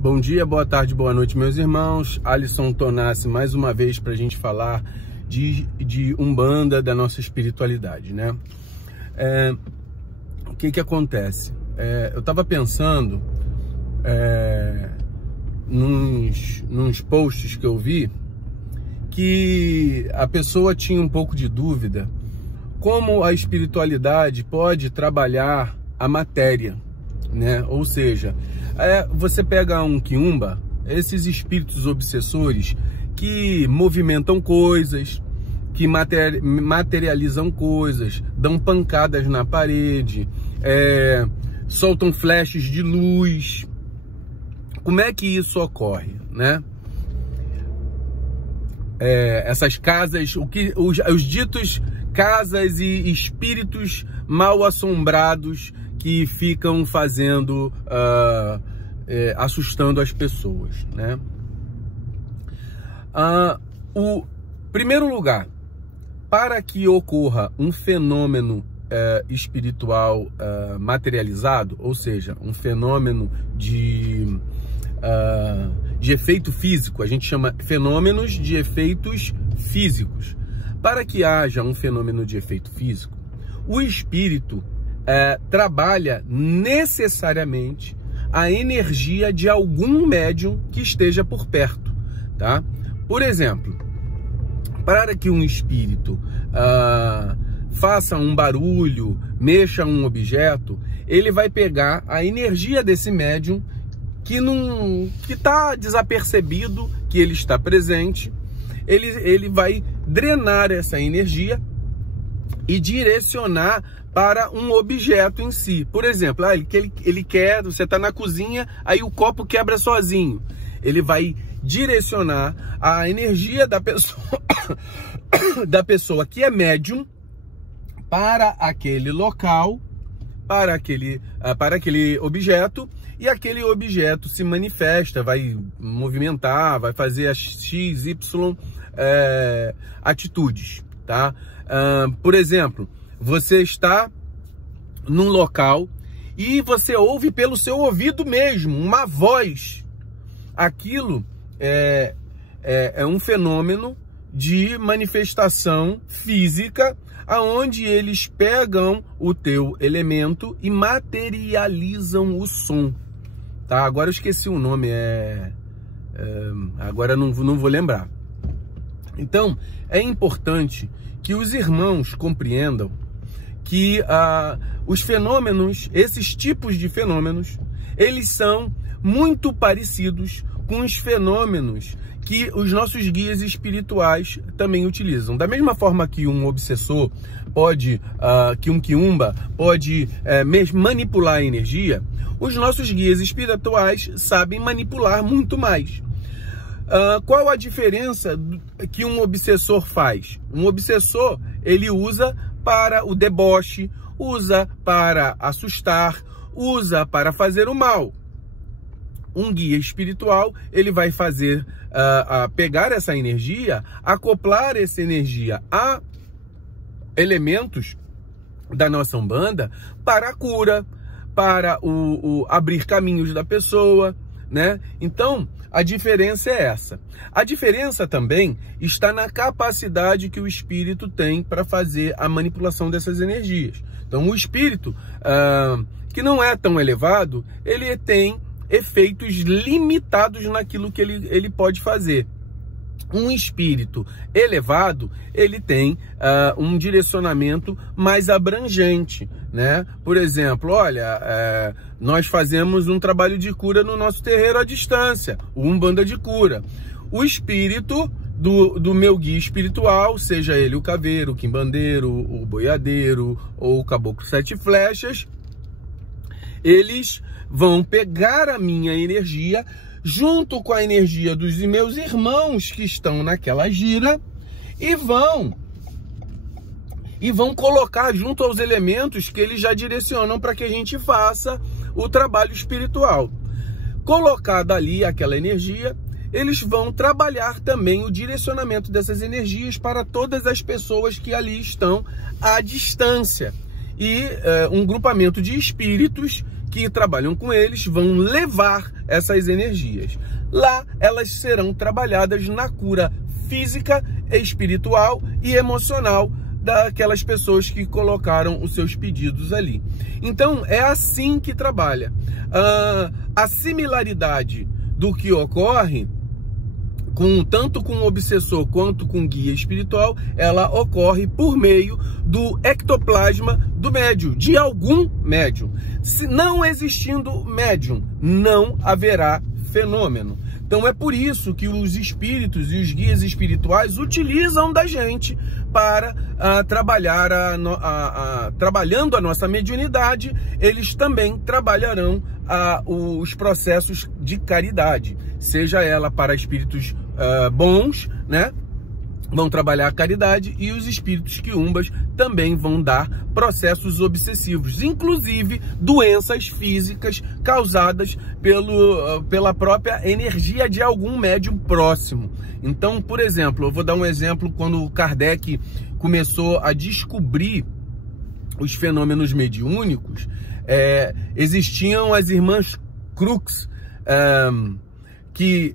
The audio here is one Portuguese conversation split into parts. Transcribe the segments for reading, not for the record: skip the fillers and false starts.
Bom dia, boa tarde, boa noite, meus irmãos. Alisson Tonassi, mais uma vez para a gente falar de Umbanda, da nossa espiritualidade, né? O que acontece? Eu estava pensando nos posts que eu vi, que a pessoa tinha um pouco de dúvida como a espiritualidade pode trabalhar a matéria, né? Ou seja, você pega um quiumba, esses espíritos obsessores que movimentam coisas, que materializam coisas, dão pancadas na parede, soltam flashes de luz. Como é que isso ocorre, né? Essas casas, os ditos casas e espíritos mal assombrados que ficam fazendo, assustando as pessoas, né? O primeiro lugar, para que ocorra um fenômeno espiritual materializado, ou seja, um fenômeno de efeito físico, a gente chama fenômenos de efeitos físicos. Para que haja um fenômeno de efeito físico, o espírito trabalha necessariamente a energia de algum médium que esteja por perto, tá? Por exemplo, para que um espírito faça um barulho, mexa um objeto, ele vai pegar a energia desse médium que está desapercebido, que ele está presente, ele vai drenar essa energia e direcionar para um objeto em si. Por exemplo, ele quer, você está na cozinha, aí o copo quebra sozinho. Ele vai direcionar a energia da pessoa que é médium para aquele local, para aquele objeto, e aquele objeto se manifesta, vai movimentar, vai fazer as X, Y atitudes, tá? Por exemplo, você está num local e você ouve pelo seu ouvido mesmo uma voz. Aquilo é um fenômeno de manifestação física, aonde eles pegam o teu elemento e materializam o som, tá? Agora eu esqueci o nome, agora não vou lembrar. Então, é importante que os irmãos compreendam que os fenômenos, esses tipos de fenômenos, eles são muito parecidos com os fenômenos que os nossos guias espirituais também utilizam. Da mesma forma que um obsessor pode, que um quiumba pode manipular a energia, os nossos guias espirituais sabem manipular muito mais. Qual a diferença que um obsessor faz? Um obsessor, ele usa para o deboche, usa para assustar, usa para fazer o mal. Um guia espiritual, ele vai fazer, pegar essa energia, acoplar essa energia a elementos da nossa Umbanda para a cura, para abrir caminhos da pessoa, né? Então, a diferença é essa. A diferença também está na capacidade que o espírito tem para fazer a manipulação dessas energias. Então, o espírito, que não é tão elevado, ele tem efeitos limitados naquilo que ele pode fazer. Um espírito elevado, ele tem um direcionamento mais abrangente, né? Por exemplo, olha, nós fazemos um trabalho de cura no nosso terreiro à distância, o Umbanda de Cura. O espírito do meu guia espiritual, seja ele o caveiro, o quimbandeiro, o boiadeiro ou o caboclo sete flechas, eles vão pegar a minha energia junto com a energia dos meus irmãos que estão naquela gira e vão colocar junto aos elementos que eles já direcionam para que a gente faça o trabalho espiritual. Colocada ali aquela energia, eles vão trabalhar também o direcionamento dessas energias para todas as pessoas que ali estão à distância. E um grupamento de espíritos que trabalham com eles vão levar essas energias. Lá elas serão trabalhadas na cura física, espiritual e emocional daquelas pessoas que colocaram os seus pedidos ali. Então é assim que trabalha. A similaridade do que ocorre tanto com o obsessor quanto com o guia espiritual, ela ocorre por meio do ectoplasma do médium, de algum médium. Se não existindo médium, não haverá fenômeno. Então é por isso que os espíritos e os guias espirituais utilizam da gente para trabalhar trabalhando a nossa mediunidade, eles também trabalharão os processos de caridade, seja ela para espíritos bons, né? Vão trabalhar a caridade, e os espíritos quiumbas também vão dar processos obsessivos, inclusive doenças físicas causadas pela própria energia de algum médium próximo. Então, por exemplo, eu vou dar um exemplo quando Kardec começou a descobrir os fenômenos mediúnicos. Existiam as irmãs Crux, que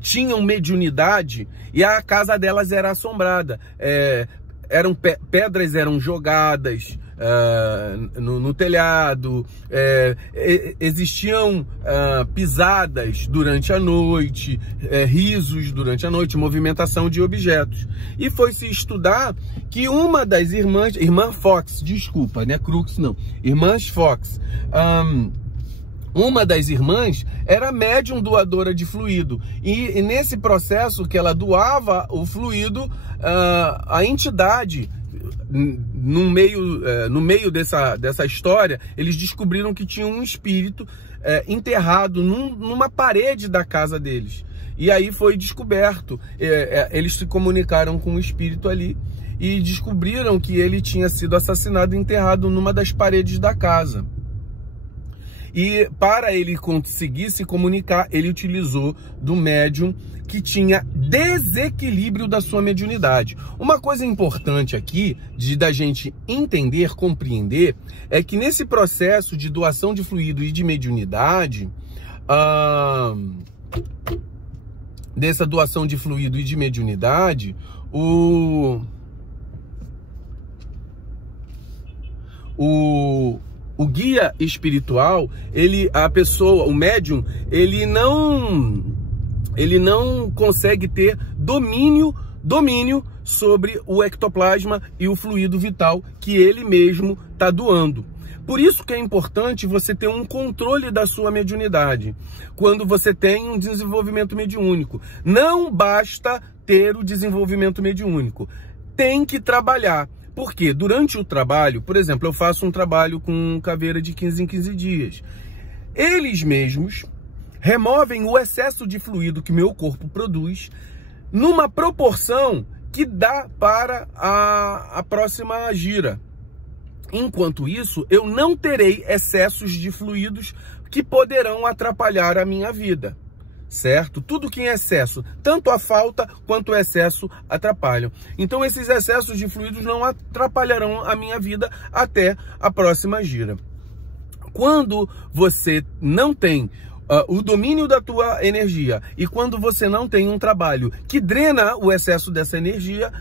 tinham mediunidade, e a casa delas era assombrada. Pedras eram jogadas no telhado, existiam pisadas durante a noite, risos durante a noite, movimentação de objetos. E foi-se estudar que uma das irmãs, irmã Fox, desculpa, né, Crux não, irmãs Fox, uma das irmãs era médium doadora de fluido, e nesse processo que ela doava o fluido, a entidade, no meio dessa história, eles descobriram que tinha um espírito enterrado numa parede da casa deles. E aí foi descoberto, eles se comunicaram com o espírito ali e descobriram que ele tinha sido assassinado e enterrado numa das paredes da casa. E para ele conseguir se comunicar, ele utilizou do médium que tinha desequilíbrio da sua mediunidade. Uma coisa importante aqui, da gente entender, compreender, é que nesse processo de doação de fluido e de mediunidade, dessa doação de fluido e de mediunidade, o guia espiritual, o médium, ele não consegue ter domínio sobre o ectoplasma e o fluido vital que ele mesmo está doando. Por isso que é importante você ter um controle da sua mediunidade, quando você tem um desenvolvimento mediúnico. Não basta ter o desenvolvimento mediúnico, tem que trabalhar. Porque durante o trabalho, por exemplo, eu faço um trabalho com caveira de 15 em 15 dias. Eles mesmos removem o excesso de fluido que meu corpo produz numa proporção que dá para a próxima gira. Enquanto isso, eu não terei excessos de fluidos que poderão atrapalhar a minha vida. Certo? Tudo que em excesso, tanto a falta quanto o excesso atrapalham. Então esses excessos de fluidos não atrapalharão a minha vida até a próxima gira. Quando você não tem o domínio da tua energia, e quando você não tem um trabalho que drena o excesso dessa energia,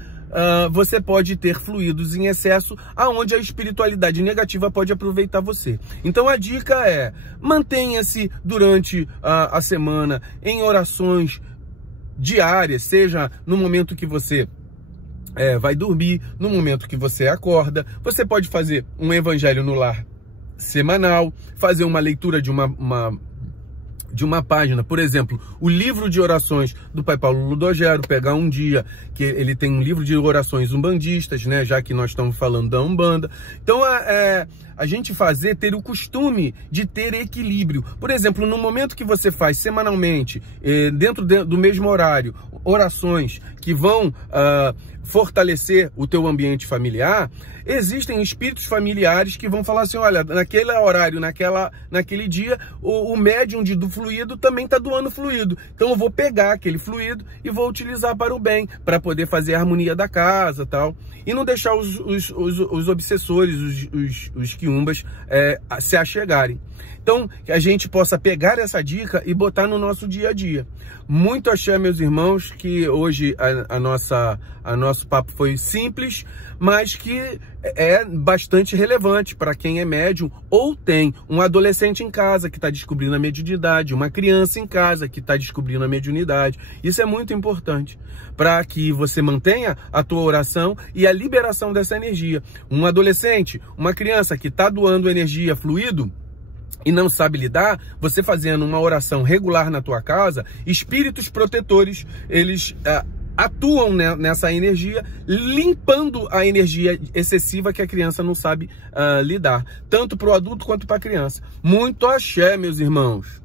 você pode ter fluidos em excesso, aonde a espiritualidade negativa pode aproveitar você. Então a dica é: mantenha-se durante a semana em orações diárias, seja no momento que você vai dormir, no momento que você acorda. Você pode fazer um evangelho no lar semanal, fazer uma leitura de uma página, por exemplo, o livro de orações do Pai Paulo Ludogero, pegar um dia que ele tem um livro de orações umbandistas, né, já que nós estamos falando da Umbanda. Então, a gente ter o costume de ter equilíbrio. Por exemplo, no momento que você faz semanalmente, dentro do mesmo horário, orações que vão fortalecer o teu ambiente familiar, existem espíritos familiares que vão falar assim: olha, naquele horário, naquele dia, o médium do fluido também está doando fluido. Então eu vou pegar aquele fluido e vou utilizar para o bem, para poder fazer a harmonia da casa, tal. E não deixar os obsessores, os quiumbas se achegarem. Então, que a gente possa pegar essa dica e botar no nosso dia a dia. Muito axé, meus irmãos, que hoje nosso papo foi simples, mas que é bastante relevante para quem é médium ou tem um adolescente em casa que está descobrindo a mediunidade, uma criança em casa que está descobrindo a mediunidade. Isso é muito importante para que você mantenha a tua oração e a liberação dessa energia. Um adolescente, uma criança que está doando energia, fluido, e não sabe lidar, você fazendo uma oração regular na tua casa, espíritos protetores, eles atuam nessa energia, limpando a energia excessiva que a criança não sabe lidar, tanto para o adulto quanto para a criança. Muito axé, meus irmãos!